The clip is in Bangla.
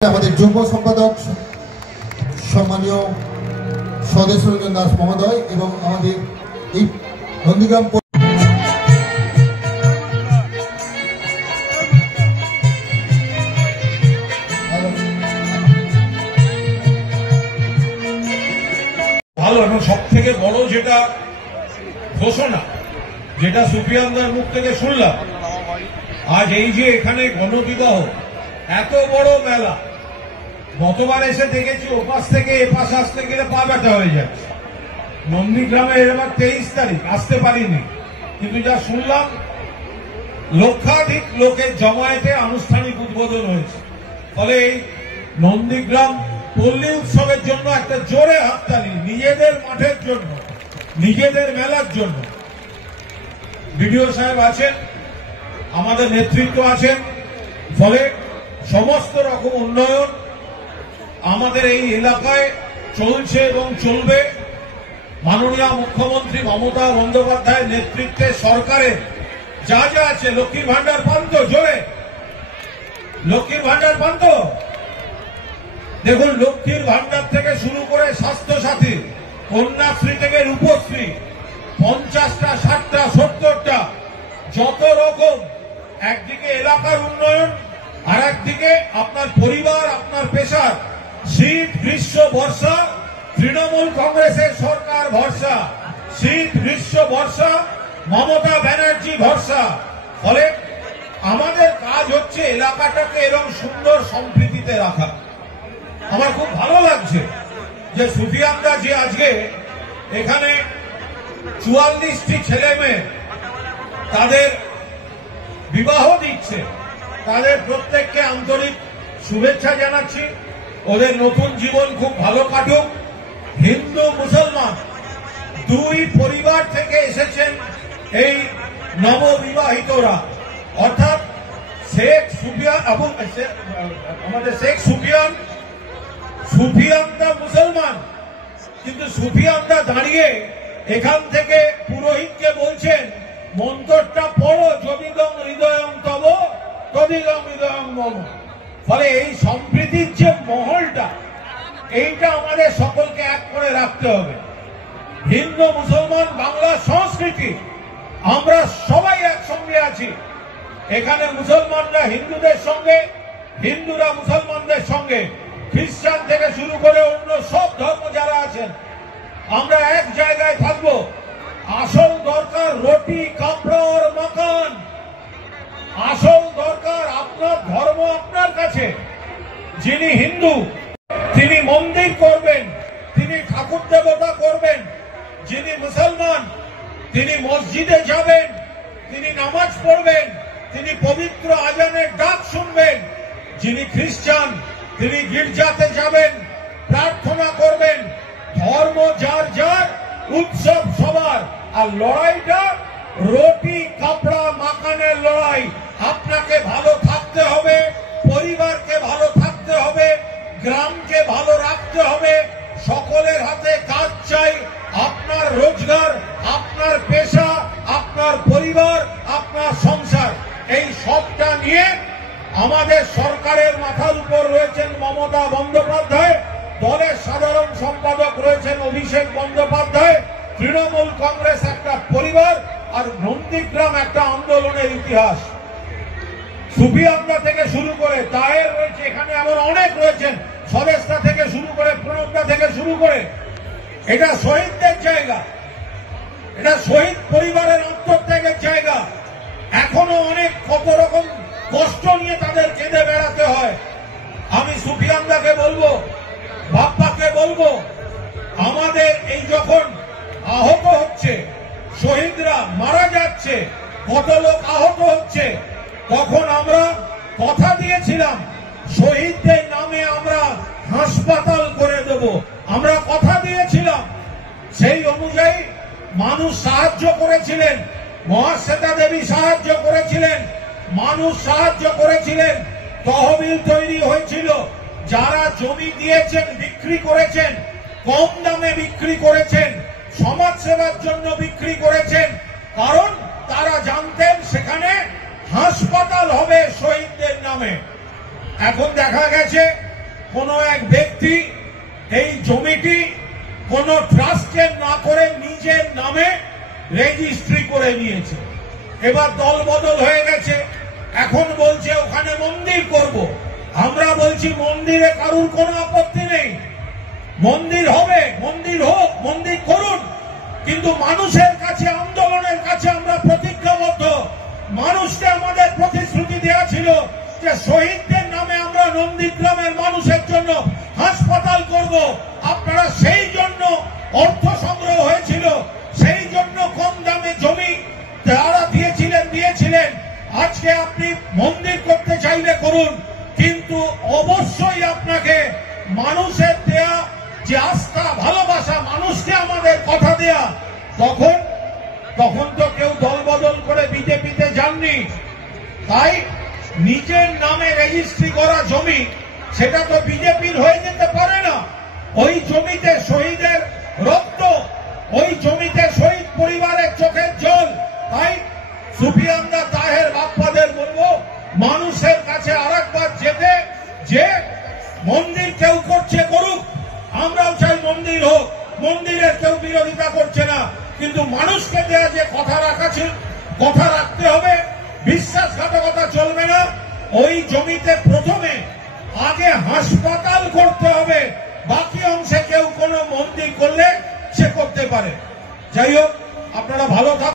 আমাদের যুগ্ম সম্পাদক সম্মানীয় স্বদেশ রঞ্জন দাস মহোদয় এবং আমাদের এই নন্দীগ্রাম ভালো এবং সব থেকে বড় যেটা ঘোষণা যেটা সুফিয়ানদের মুখ থেকে শুনলাম আজ এই যে এখানে গণবিবাহ এত বড় মেলা গতবার এসে দেখেছি ওপাশ থেকে এপাশ আসতে গেলে পা ব্যথা হয়ে যাচ্ছে। নন্দীগ্রামে এবার 23 তারিখ আসতে পারিনি, কিন্তু যা শুনলাম লক্ষাধিক লোকের জমায়েতে আনুষ্ঠানিক উদ্বোধন হয়েছে। ফলে এই নন্দীগ্রাম পল্লী উৎসবের জন্য একটা জোরে হাততালি, নিজেদের মাঠের জন্য, নিজেদের মেলার জন্য। বিডিও সাহেব আছেন, আমাদের নেতৃত্ব আছেন, ফলে সমস্ত রকম উন্নয়ন আমাদের এই এলাকায় চলছে এবং চলবে। মাননীয় মুখ্যমন্ত্রী মমতা বন্দ্যোপাধ্যায়ের নেতৃত্বে সরকারে যা যা আছে, লক্ষ্মীর ভান্ডার পান তো, জোরে লক্ষ্মীর ভান্ডার পান তো? দেখুন, লক্ষ্মীর ভান্ডার থেকে শুরু করে স্বাস্থ্যসাথী, কন্যাশ্রী থেকে রূপশ্রী, 50টা 60টা 70টা যত রকম, একদিকে এলাকার উন্নয়ন আর একদিকে আপনার পরিবার, আপনার পেশার। শীত গ্রীষ্ম বর্ষা তৃণমূল কংগ্রেসের সরকার ভরসা, শীত গ্রীষ্ম বর্ষা মমতা ব্যানার্জি ভরসা। ফলে আমাদের কাজ হচ্ছে এলাকাটাকে এরকম সুন্দর সম্প্রীতিতে রাখা। আমার খুব ভালো লাগছে যে সুফিয়ানরা যে আজকে এখানে 44টি ছেলে মেয়ে তাদের বিবাহ দিচ্ছে, তাদের প্রত্যেককে আন্তরিক শুভেচ্ছা জানাচ্ছি। ওদের নতুন জীবন খুব ভালো কাটুক। হিন্দু মুসলমান দুই পরিবার থেকে এসেছেন এই নববিবাহিতরা, অর্থাৎ শেখ সুফিয়ান আমাদের শেখ সুফিয়ানরা মুসলমান, কিন্তু সুফিয়ানরা দাঁড়িয়ে এখান থেকে পুরোহিতকে বলছেন মন্ত্রটা পড়ো, যদিদং হৃদয়ং তব তদিদং হৃদয়ং মম। ফলে এই সম্প্রীতির যে মহলটা, এইটা আমাদের সকলকে এক করে রাখতে হবে। হিন্দু মুসলমান বাংলা সংস্কৃতি, আমরা সবাই একসঙ্গে আছি। এখানে মুসলমানরা হিন্দুদের সঙ্গে, হিন্দুরা মুসলমানদের সঙ্গে, খ্রিস্টান থেকে শুরু করে অন্য সব ধর্ম যারা আছেন, আমরা এক জায়গায় থাকবো। আসল দরকার রুটি কাপড় আর মাকান। আসল দরকার আপনার ধর্ম আপনার কাছে। যিনি হিন্দু তিনি মন্দির করবেন, তিনি ঠাকুর দেবতা করবেন। যিনি মুসলমান তিনি মসজিদে যাবেন, তিনি নামাজ পড়বেন, তিনি পবিত্র আজানের ডাক শুনবেন। যিনি খ্রিস্টান তিনি গির্জাতে যাবেন, প্রার্থনা করবেন। ধর্ম যার যার, উৎসব সবার। আর লড়াইটা রুটি কাপড়া মাকানের লড়াই। আপনাকে ভালো থাকতে হবে, পরিবারকে ভালো থাকতে হবে, গ্রামকে ভালো রাখতে হবে। সকলের হাতে কাজ চাই। আপনার রোজগার, আপনার পেশা, আপনার পরিবার, আপনার সংসার, এই সবটা নিয়ে আমাদের সরকারের মাথার উপর রয়েছেন মমতা বন্দ্যোপাধ্যায়, দলের সাধারণ সম্পাদক রয়েছেন অভিষেক বন্দ্যোপাধ্যায়। তৃণমূল কংগ্রেস একটা পরিবার, আর নন্দীগ্রাম একটা আন্দোলনের ইতিহাস। সুফিয়ানরা থেকে শুরু করে তাহের রয়েছে, এখানে এমন অনেক রয়েছেন, স্বদেশটা থেকে শুরু করে প্রণবদা থেকে শুরু করে। এটা শহীদদের জায়গা, এটা শহীদ পরিবারের আত্মত্যাগের জায়গা। এখনো অনেক কত রকম কষ্ট নিয়ে তাদের কেঁদে বেড়াতে হয়। আমি সুফিয়ানদাকে বলবো, বাপ্পাকে বলবো, আমাদের এই যখন আহত হচ্ছে, শহীদরা মারা যাচ্ছে, কত লোক আহত হচ্ছে, তখন আমরা কথা দিয়েছিলাম শহীদদের নামে আমরা হাসপাতাল করে দেব। আমরা কথা দিয়েছিলাম, সেই অনুযায়ী মানুষ সাহায্য করেছিলেন, মহাশ্বেতা দেবী সাহায্য করেছিলেন, মানুষ সাহায্য করেছিলেন, তহবিল তৈরি হয়েছিল। যারা জমি দিয়েছেন, বিক্রি করেছেন, কম দামে বিক্রি করেছেন, সমাজ সেবার জন্য বিক্রি করেছেন, কারণ তারা জানতেন সেখানে হাসপাতাল হবে শহীদদের নামে। এখন দেখা গেছে কোন এক ব্যক্তি এই জমিটি কোন ট্রাস্টে না করে নিজের নামে রেজিস্ট্রি করে নিয়েছে। এবার দল বদল হয়ে গেছে, এখন বলছে ওখানে মন্দির করব। আমরা বলছি মন্দিরে কারুর কোনো আপত্তি নেই, মন্দির হবে, মন্দির হোক, মন্দির করুন, কিন্তু মানুষের কাছে, আন্দোলনের কাছে আমরা প্রতিজ্ঞাবদ্ধ। মানুষকে আমাদের প্রতিশ্রুতি দেওয়া ছিল যে শহীদদের নামে আমরা নন্দীগ্রামের মানুষের জন্য হাসপাতাল করব। আপনারা সেই জন্য অর্থ সংগ্রহ হয়েছিল, সেই জন্য কম দামে জমি যারা দিয়েছিলেন। আজকে আপনি মন্দির করতে চাইলে করুন, কিন্তু অবশ্যই আপনাকে মানুষের দেয়া যে আস্থা, ভালোবাসা, মানুষকে আমাদের কথা দেয়া, তখন তো কেউ দল বদল করে বিজেপিতে যাননি। তাই নিজের নামে রেজিস্ট্রি করা জমি সেটা তো বিজেপির হয়ে যেতে পারে না। ওই জমিতে শহীদের রক্ত, ওই জমিতে শহীদ পরিবারের চোখের জল। তাই সুফিয়ানদা তাহের বাপ্পাদের বলবো মানুষের কাছে আরেকবার যেতে, যে মন্দির কেউ করছে করুক, আমরাও চাই মন্দির হোক, মন্দিরের কেউ বিরোধিতা করছে না, কিন্তু মানুষকে দেয়া যে কথা কথা রাখতে হবে, বিশ্বাসঘাতকতা চলবে না। ওই জমিতে প্রথমে আগে হাসপাতাল করতে হবে, বাকি অংশে কেউ কোনো মন্দির করলে সে করতে পারে। যাই হোক, আপনারা ভালো থাকুন।